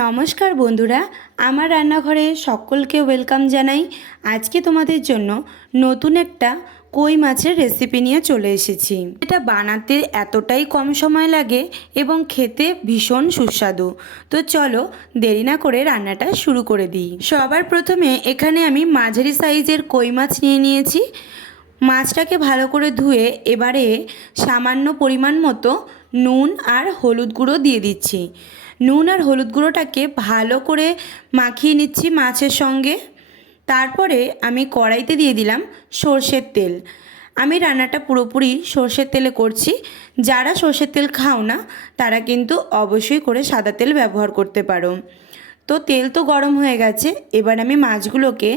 নমস্কার বন্ধুরা, আমার রান্নাঘরে সকলকে ওয়েলকাম জানাই। আজকে তোমাদের জন্য নতুন একটা কই মাছের রেসিপি নিয়ে চলে এসেছি। এটা বানাতে এতটাই কম সময় লাগে এবং খেতে ভীষণ সুস্বাদু। তো চলো দেরি না করে রান্নাটা শুরু করে দিই। সবার প্রথমে এখানে আমি মাঝারি সাইজের কই মাছ নিয়ে নিয়েছি। মাছটাকে ভালো করে ধুয়ে এবারে সামান্য পরিমাণ মতো নুন আর হলুদ গুঁড়ো দিয়ে দিচ্ছি। নুন আর হলুদ গুঁড়োটাকে ভালো করে মাখিয়ে নিচ্ছি মাছের সঙ্গে। তারপরে আমি কড়াইতে দিয়ে দিলাম সর্ষের তেল। আমি রান্নাটা পুরোপুরি সর্ষের তেলে করছি। যারা সর্ষের তেল খাও না, তারা কিন্তু অবশ্যই করে সাদা তেল ব্যবহার করতে পারো। তো তেল তো গরম হয়ে গেছে, এবার আমি মাছগুলোকে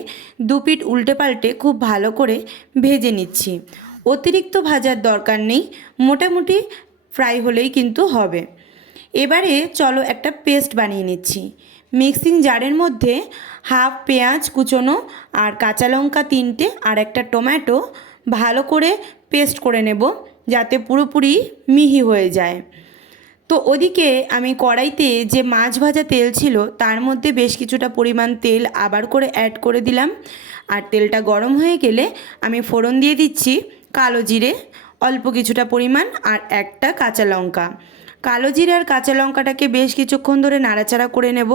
দু পিঠ উল্টে পাল্টে খুব ভালো করে ভেজে নিচ্ছি। অতিরিক্ত ভাজার দরকার নেই, মোটামুটি ফ্রাই হলেই কিন্তু হবে। এবারে চলো একটা পেস্ট বানিয়ে নিচ্ছি। মিক্সিং জারের মধ্যে হাফ পেঁয়াজ কুচোনো আর কাঁচা লঙ্কা তিনটে আর একটা টমেটো ভালো করে পেস্ট করে নেব যাতে পুরোপুরি মিহি হয়ে যায়। তো ওদিকে আমি কড়াইতে যে মাছ ভাজা তেল ছিল তার মধ্যে বেশ কিছুটা পরিমাণ তেল আবার করে অ্যাড করে দিলাম। আর তেলটা গরম হয়ে গেলে আমি ফোড়ন দিয়ে দিচ্ছি কালো জিরে, অল্প কিছুটা পরিমাণ আর একটা কাঁচা লঙ্কা। কালো জিরে আর কাঁচা লঙ্কাটাকে বেশ কিছুক্ষণ ধরে নাড়াচাড়া করে নেব,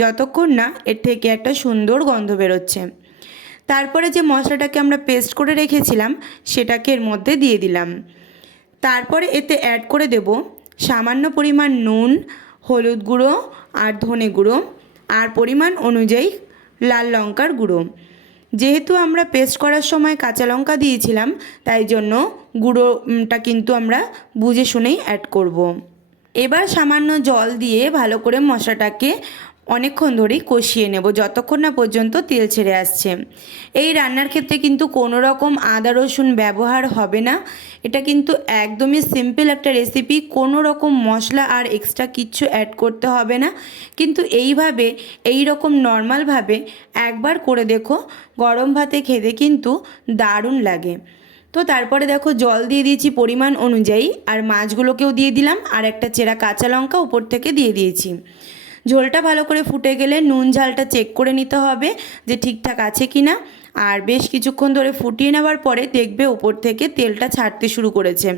যতক্ষণ না এর থেকে একটা সুন্দর গন্ধ বেরোচ্ছে। তারপরে যে মশলাটাকে আমরা পেস্ট করে রেখেছিলাম, সেটাকে এর মধ্যে দিয়ে দিলাম। তারপরে এতে অ্যাড করে দেব সামান্য পরিমাণ নুন, হলুদ গুঁড়ো আর ধনে গুঁড়ো আর পরিমাণ অনুযায়ী লাল লঙ্কার গুঁড়ো। যেহেতু আমরা পেস্ট করার সময় কাঁচা লঙ্কা দিয়েছিলাম, তাই জন্য গুঁড়োটা কিন্তু আমরা বুঝে শুনেই অ্যাড করব। এবার সামান্য জল দিয়ে ভালো করে মশলাটাকে অনেকক্ষণ ধরেই কষিয়ে নেব, যতক্ষণ না পর্যন্ত তেল ছেড়ে আসছে। এই রান্নার ক্ষেত্রে কিন্তু কোনো রকম আদা রসুন ব্যবহার হবে না। এটা কিন্তু একদমই সিম্পল একটা রেসিপি কোনো রকম মশলা আর এক্সট্রা কিচ্ছু অ্যাড করতে হবে না। কিন্তু এইভাবে এই রকম নর্মালভাবে একবার করে দেখো, গরম ভাতে খেতে কিন্তু দারুণ লাগে। তো তারপরে দেখো জল দিয়ে দিয়েছি পরিমাণ অনুযায়ী, আর মাছগুলোকেও দিয়ে দিলাম, আর একটা চেরা কাঁচা লঙ্কা উপর থেকে দিয়ে দিয়েছি। ঝোলটা ভালো করে ফুটে গেলে নুন ঝালটা চেক করে নিতে হবে যে ঠিকঠাক আছে কি না আর বেশ কিছুক্ষণ ধরে ফুটিয়ে নেওয়ার পরে দেখবে ওপর থেকে তেলটা ছাড়তে শুরু করেছে।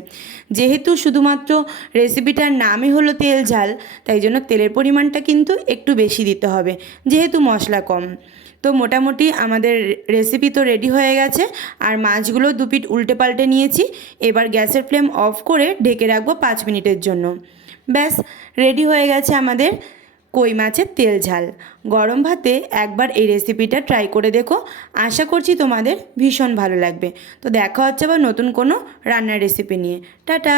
যেহেতু শুধুমাত্র রেসিপিটার নামই হলো তেল ঝাল, তাই জন্য তেলের পরিমাণটা কিন্তু একটু বেশি দিতে হবে, যেহেতু মশলা কম। তো মোটামুটি আমাদের রেসিপি তো রেডি হয়ে গেছে, আর মাছগুলো দু পিঠ উল্টে পাল্টে নিয়েছি। এবার গ্যাসের ফ্লেম অফ করে ঢেকে রাখব পাঁচ মিনিটের জন্য। ব্যাস, রেডি হয়ে গেছে আমাদের কই মাছের তেল ঝাল। গরম ভাতে একবার এই রেসিপিটা ট্রাই করে দেখো। আশা করছি তোমাদের ভীষণ ভালো লাগবে। তো দেখা হচ্ছে আবার নতুন কোনো রান্নার রেসিপি নিয়ে। টাটা!